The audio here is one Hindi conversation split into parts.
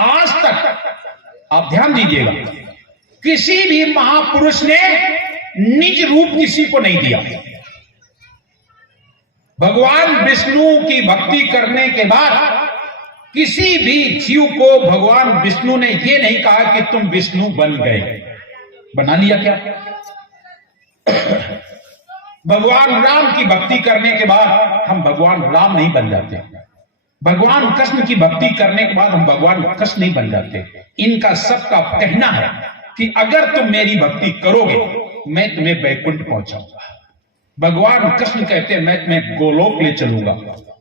आज तक आप ध्यान दीजिएगा, किसी भी महापुरुष ने निज रूप किसी को नहीं दिया। भगवान विष्णु की भक्ति करने के बाद किसी भी जीव को भगवान विष्णु ने यह नहीं कहा कि तुम विष्णु बन गए। बना लिया क्या? भगवान राम की भक्ति करने के बाद हम भगवान राम नहीं बन जाते। भगवान कृष्ण की भक्ति करने के बाद हम भगवान कृष्ण नहीं बन जाते। इनका सबका कहना है कि अगर तुम मेरी भक्ति करोगे मैं तुम्हें वैकुंठ पहुंचाऊंगा। भगवान कृष्ण कहते हैं मैं तुम्हें गोलोक ले चलूंगा।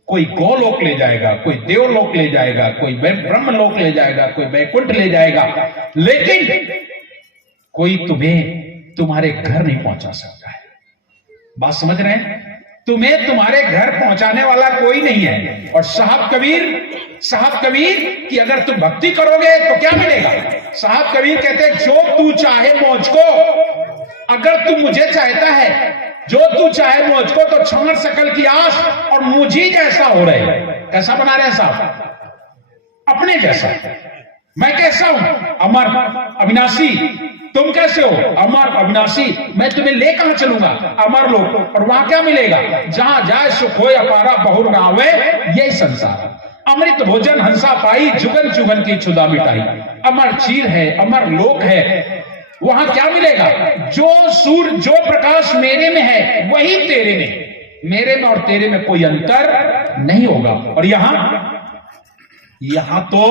कोई गोलोक ले जाएगा, कोई देवलोक ले जाएगा, कोई ब्रह्मलोक ले जाएगा, कोई वैकुंठ ले जाएगा, लेकिन कोई तुम्हें तुम्हारे घर नहीं पहुंचा सकता है। बात समझ रहे हैं? तुम्हें तुम्हारे घर पहुंचाने वाला कोई नहीं है। और साहब कबीर कि अगर तुम भक्ति करोगे तो क्या मिलेगा? साहब कबीर कहते हैं जो तू चाहे मुझको, अगर तू मुझे चाहता है, जो तू चाहे मुझको, तो क्षमर सकल की आस और मुझी जैसा हो रहे। कैसा बना रहे हैं साहब? अपने जैसा। मैं कैसा हूं? अमर अविनाशी। तुम कैसे हो? अमर अविनाशी। मैं तुम्हें ले कहां चलूंगा? अमर लोक। और वहां क्या मिलेगा? जहां जाए सुख हो अपारा बहुर गावे, यही संसार। अमृत भोजन हंसा पाई, जुगन जुगन की क्षुधा मिटाई। अमर चीर है, अमर लोक है। वहां क्या मिलेगा? जो सूर्य जो प्रकाश मेरे में है वही तेरे में, मेरे में और तेरे में कोई अंतर नहीं होगा। और यहां तो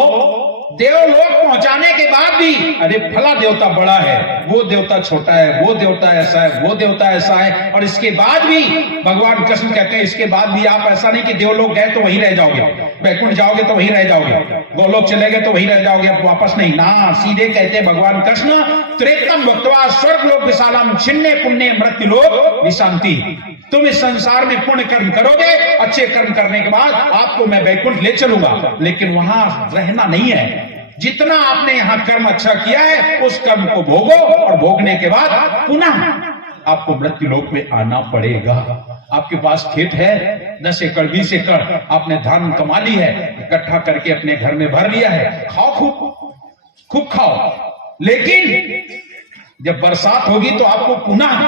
देवलोक पहुंचाने के बाद भी अरे फला देवता बड़ा है, वो देवता छोटा है, वो देवता ऐसा है, वो देवता ऐसा है। और इसके बाद भी भगवान कृष्ण कहते हैं इसके बाद भी आप ऐसा नहीं कि देवलोक गए तो वहीं रह जाओगे, वैकुंठ जाओगे तो वहीं रह जाओगे, गोलोक चले गए तो वहीं रह जाओगे, अब वापस नहीं ना। सीधे कहते हैं भगवान कृष्ण त्रेतम भक्तवा स्वर्ग लोक विशालम छिन्ने पुण्य मृत्यु लोक विशांति। तुम इस संसार में पुण्य कर्म करोगे, अच्छे कर्म करने के बाद आपको मैं वैकुंठ ले चलूंगा, लेकिन वहां रहना नहीं है। जितना आपने यहां कर्म अच्छा किया है उस कर्म को भोगो और भोगने के बाद पुनः आपको मृत्यु लोक में आना पड़ेगा। आपके पास खेत है 10 एकड़ 20 एकड़, आपने धान कमा ली है, इकट्ठा करके अपने घर में भर लिया है, खाओ खूब खाओ। लेकिन जब बरसात होगी तो आपको पुनः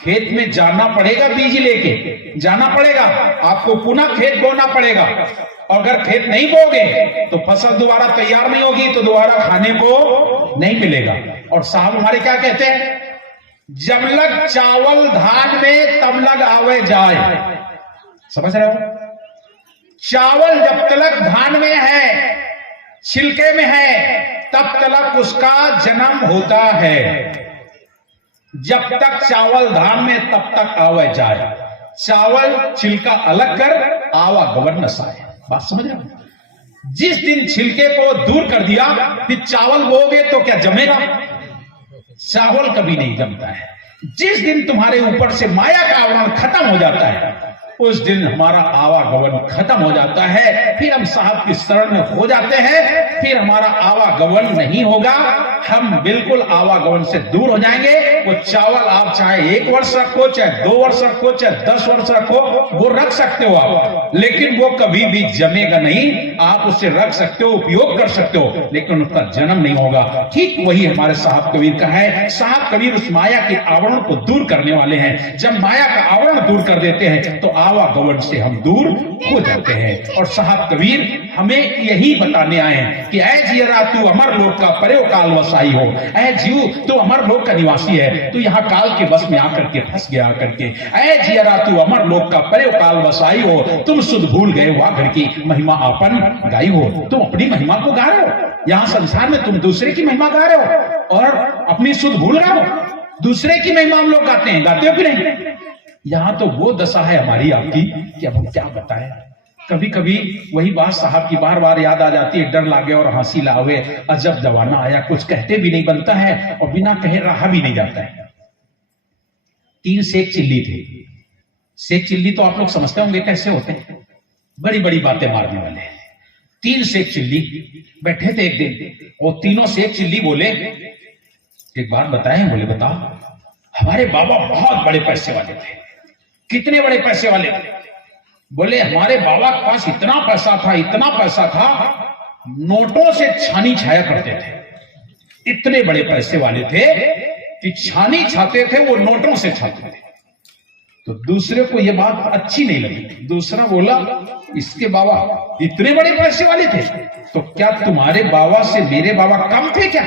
खेत में जाना पड़ेगा, बीज लेके जाना पड़ेगा, आपको पुनः खेत बोना पड़ेगा। और अगर खेत नहीं बोगे तो फसल दोबारा तैयार नहीं होगी, तो दोबारा खाने को नहीं मिलेगा। और साहब हमारे क्या कहते हैं? जब लग चावल धान में तब लग आवे जाए। समझ रहे हो? चावल जब तक धान में है, छिलके में है, तब तक उसका जन्म होता है। जब तक चावल धान में तब तक आवे जाए। चावल छिलका अलग कर आवा गवन नसाए। बात समझ रहे हो? जिस दिन छिलके को दूर कर दिया फिर चावल बोओगे तो क्या जमेगा? चावल कभी नहीं जमता है। जिस दिन तुम्हारे ऊपर से माया का आवरण खत्म हो जाता है उस दिन हमारा आवागमन खत्म हो जाता है। फिर हम साहब की शरण में हो जाते हैं, फिर हमारा आवागमन नहीं होगा, हम बिल्कुल आवागमन से दूर हो जाएंगे। वो चावल आप चाहे 1 वर्ष रखो, चाहे 2 वर्ष रखो, चाहे 10 वर्ष रखो, वो रख सकते हो आप, लेकिन वो कभी भी जमेगा नहीं। आप उसे रख सकते हो, उपयोग कर सकते हो, लेकिन उसका जन्म नहीं होगा। ठीक वही हमारे साहब कबीर का है। साहब कबीर उस माया के आवरण को दूर करने वाले हैं। जब माया का आवरण दूर कर देते हैं तो आवागमन से हम दूर हो जाते हैं। और साहब कबीर हमें यही बताने आए हैं कि ऐ जियरा तू अमर लोक का पर्यो काल वसाई हो। ऐ जीव तू अमर लोक का निवासी है, तू यहाँ काल के बस में आकर के फंस गया करके। ऐ जियरा तू अमर लोक का पर्यो काल वसाई हो। तुम सुध भूल गए हुआ घर की महिमा आपन गाई हो। तुम अपनी महिमा को गा रहे हो, यहाँ संसार में तुम दूसरे की महिमा गा रहे हो और अपनी सुध भूल रहे हो। दूसरे की महिमा हम लोग गाते हैं, गाते हो कि नहीं? यहां तो वो दशा है हमारी आपकी कि अब हम क्या बताएं। कभी कभी वही बात साहब की बार बार याद आ जाती है, डर लागे और हंसी लावे, अजब जमाना आया, कुछ कहते भी नहीं बनता है और बिना कहे रहा भी नहीं जाता है। 3 शेख चिल्ली थे। शेख चिल्ली तो आप लोग समझते होंगे कैसे होते हैं, बड़ी बड़ी बातें मारने वाले। 3 शेख चिल्ली बैठे थे एक दिन, और तीनों शेख चिल्ली बोले, एक बात बताएं? बोले बताओ। हमारे बाबा बहुत बड़े पैसे वाले थे। कितने बड़े पैसे वाले थे? बोले हमारे बाबा के पास इतना पैसा था, इतना पैसा था, नोटों से छानी छाया करते थे। इतने बड़े पैसे वाले थे कि छानी छाते थे, वो नोटों से छाते थे। तो दूसरे को यह बात अच्छी नहीं लगी। दूसरा बोला, इसके बाबा इतने बड़े पैसे वाले थे, तो क्या तुम्हारे बाबा से मेरे बाबा कम थे क्या?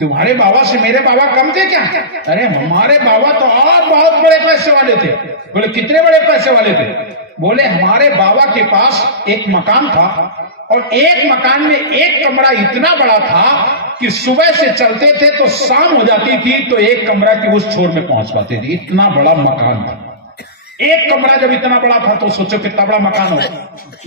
तुम्हारे बाबा से मेरे बाबा कम थे क्या? अरे हमारे बाबा तो और बहुत बड़े पैसे वाले थे। बोले कितने बड़े पैसे वाले थे? बोले हमारे बाबा के पास एक मकान था, और एक मकान में एक कमरा इतना बड़ा था कि सुबह से चलते थे तो शाम हो जाती थी तो एक कमरा की उस छोर में पहुंच पाते थे। इतना बड़ा मकान था। एक कमरा जब इतना बड़ा था तो सोचो कितना बड़ा मकान हो।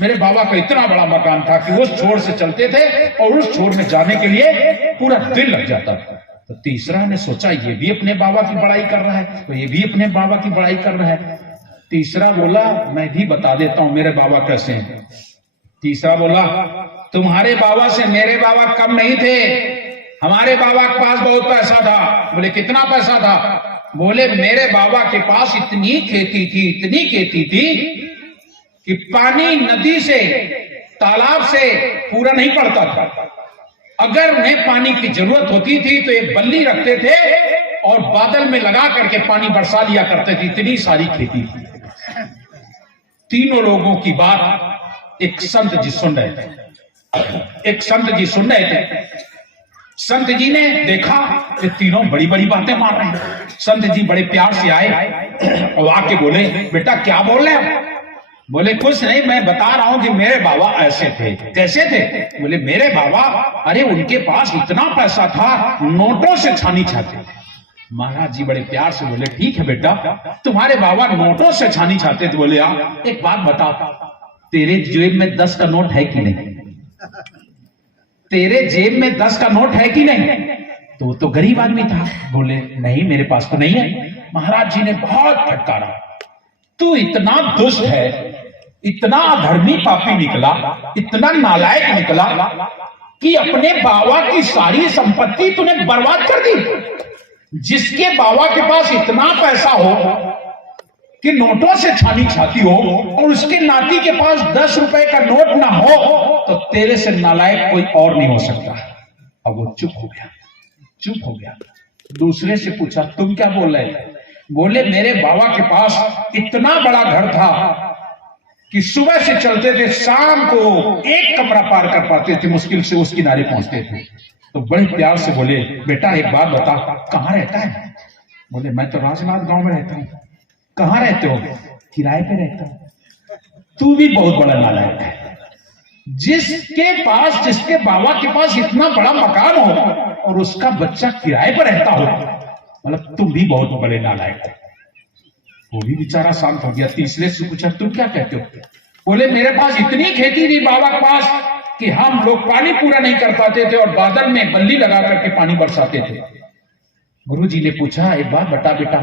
मेरे बाबा का इतना बड़ा मकान था कि उस छोर से चलते थे और उस छोर में जाने के लिए पूरा दिन लग जाता था। तो तीसरा ने सोचा ये भी अपने बाबा की बड़ाई कर रहा है, तो ये भी अपने बाबा की बड़ाई कर रहा है। तीसरा बोला, मैं भी बता देता हूं मेरे बाबा कैसे हैं। तीसरा बोला, तुम्हारे बाबा से मेरे बाबा कम नहीं थे, हमारे बाबा के पास बहुत पैसा था। बोले कितना पैसा था? बोले मेरे बाबा के पास इतनी खेती थी कि पानी नदी से, तालाब से पूरा नहीं पड़ता था। अगर उन्हें पानी की जरूरत होती थी तो एक बल्ली रखते थे और बादल में लगा करके पानी बरसा लिया करते थे। इतनी सारी खेती थी। तीनों लोगों की बात एक संत जी सुन रहे थे। संत जी ने देखा कि तीनों बड़ी बड़ी बातें मार रहे हैं। संत जी बड़े प्यार से आए और आके बोले, बेटा क्या बोल रहे हो? बोले कुछ नहीं, मैं बता रहा हूं कि मेरे बाबा ऐसे थे। कैसे थे? बोले मेरे बाबा, अरे उनके पास इतना पैसा था, नोटों से छानी छाते थे। महाराज जी बड़े प्यार से बोले, ठीक है बेटा, तुम्हारे बाबा नोटों से छानी छाते थे। बोले एक बात बता, तेरे जेब में 10 का नोट है कि नहीं? तेरे जेब में 10 का नोट है कि नहीं? तो गरीब आदमी था। बोले नहीं, मेरे पास तो नहीं है। महाराज जी ने बहुत फटकारा, तू इतना दुष्ट है, इतना अधर्मी पापी निकला, इतना नालायक निकला कि अपने बाबा की सारी संपत्ति तूने बर्बाद कर दी। जिसके बाबा के पास इतना पैसा हो कि नोटों से छानी छाती हो और उसके नाती के पास 10 रुपए का नोट ना हो, तो तेरे से नालायक कोई और नहीं हो सकता। अब वो चुप हो गया। दूसरे से पूछा, तुम क्या बोल रहे थे? बोले मेरे बाबा के पास इतना बड़ा घर था कि सुबह से चलते थे, शाम को एक कमरा पार कर पाते थे, मुश्किल से उस किनारे पहुंचते थे। तो बड़े प्यार से बोले, बेटा एक बात बता, कहां रहता है? बोले मैं तो राजनाथ गांव में रहता हूं। कहां रहते हो? किराए पे रहता हूं। तू भी बहुत बड़ा नालायक है। जिसके बाबा के पास इतना बड़ा मकान हो और उसका बच्चा किराए पर रहता हो, मतलब तुम भी बहुत बड़े नालायक हो। वो भी बेचारा शांत हो गया। तीसरे से पूछा, तुम क्या कहते हो? बोले मेरे पास इतनी खेती थी बाबा के पास कि हम लोग पानी पूरा नहीं कर पाते थे और बादल में बल्ली लगा करके पानी बरसाते थे। गुरु जी ने पूछा, एक बात बता बेटा,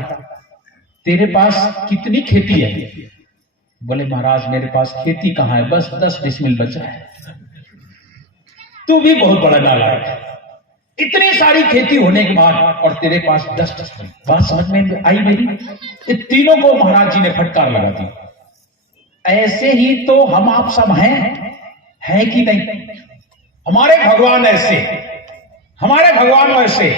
तेरे पास कितनी खेती है? बोले महाराज मेरे पास खेती कहां है, बस 10 डिसमिल बचा है। तू भी बहुत बड़ा नालायक है। इतनी सारी खेती होने के बाद और तेरे पास 10 डिसमिल। बात समझ में आई मेरी? ये तीनों को महाराज जी ने फटकार लगा दी। ऐसे ही तो हम आप सब हैं कि नहीं? हमारे भगवान ऐसे, हमारे भगवान वैसे,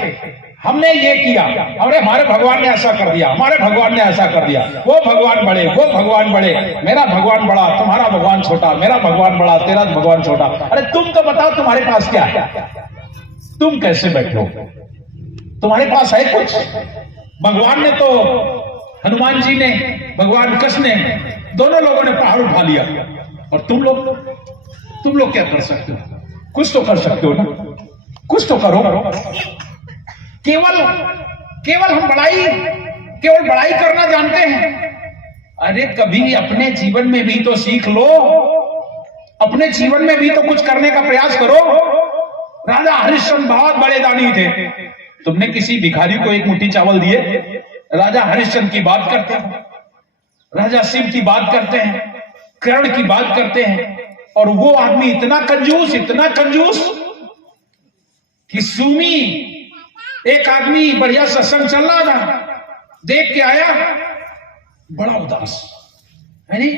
हमने ये किया, अरे हमारे भगवान ने ऐसा कर दिया, हमारे भगवान ने ऐसा कर दिया, वो भगवान बड़े, वो भगवान बड़े, मेरा भगवान बड़ा, तुम्हारा भगवान छोटा, मेरा भगवान बड़ा, तेरा भगवान छोटा। अरे तुम तो बताओ तुम्हारे पास क्या है? तुम कैसे बैठे हो? तुम्हारे पास है कुछ? भगवान ने तो, हनुमान जी ने, भगवान कृष्ण ने, दोनों लोगों ने पहाड़ उठा लिया, और तुम लोग क्या कर सकते हो? कुछ तो कर सकते हो ना, कुछ तो करो। केवल हम बड़ाई करना जानते हैं। अरे कभी अपने जीवन में भी तो सीख लो, अपने जीवन में भी तो कुछ करने का प्रयास करो। राजा हरिश्चंद्र बहुत बड़े दानी थे। तुमने किसी भिखारी को एक मुट्ठी चावल दिए? राजा हरिश्चंद्र की बात करते हैं, राजा शिव की बात करते हैं, कर्ण की बात करते हैं, और वो आदमी इतना कंजूस कि सुमी, एक आदमी बढ़िया सत्संग चल रहा था, देख के आया, बड़ा उदास है। नहीं,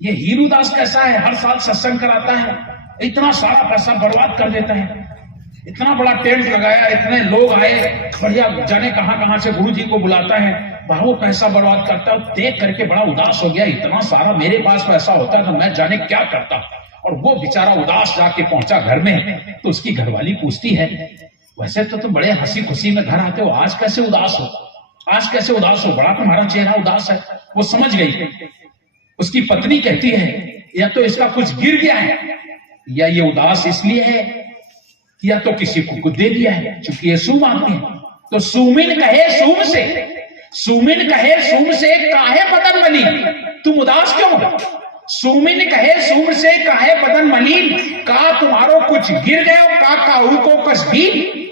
ये हीरूदास कैसा है, हर साल सत्संग कराता है, इतना सारा पैसा बर्बाद कर देता है। इतना बड़ा टेंट लगाया, इतने लोग आए, बढ़िया जाने कहां कहां से गुरु जी को बुलाता है, बहुत पैसा बर्बाद करता है। देख करके बड़ा उदास हो गया, इतना सारा मेरे पास पैसा होता तो मैं जाने क्या करता। और वो बेचारा उदास जाके पहुंचा घर में, तो उसकी घरवाली पूछती है, वैसे तो तुम बड़े हंसी खुशी में घर आते हो, आज कैसे उदास हो? आज कैसे उदास हो? बड़ा तुम्हारा चेहरा उदास है। वो समझ गई। उसकी पत्नी कहती है, या तो इसका कुछ गिर गया है, या ये उदास इसलिए है, या तो किसी को कुछ दे दिया है, क्योंकि ये सूम आदमी है। तो सूमिन कहे सूम से, सूमिन कहे सूम से काहे बदन मलिन, तुम उदास क्यों हो? सूमिन कहे सूम से काहे बदन मलिन, का तुम्हारो कुछ गिर गयो, का काऊ को कस दी।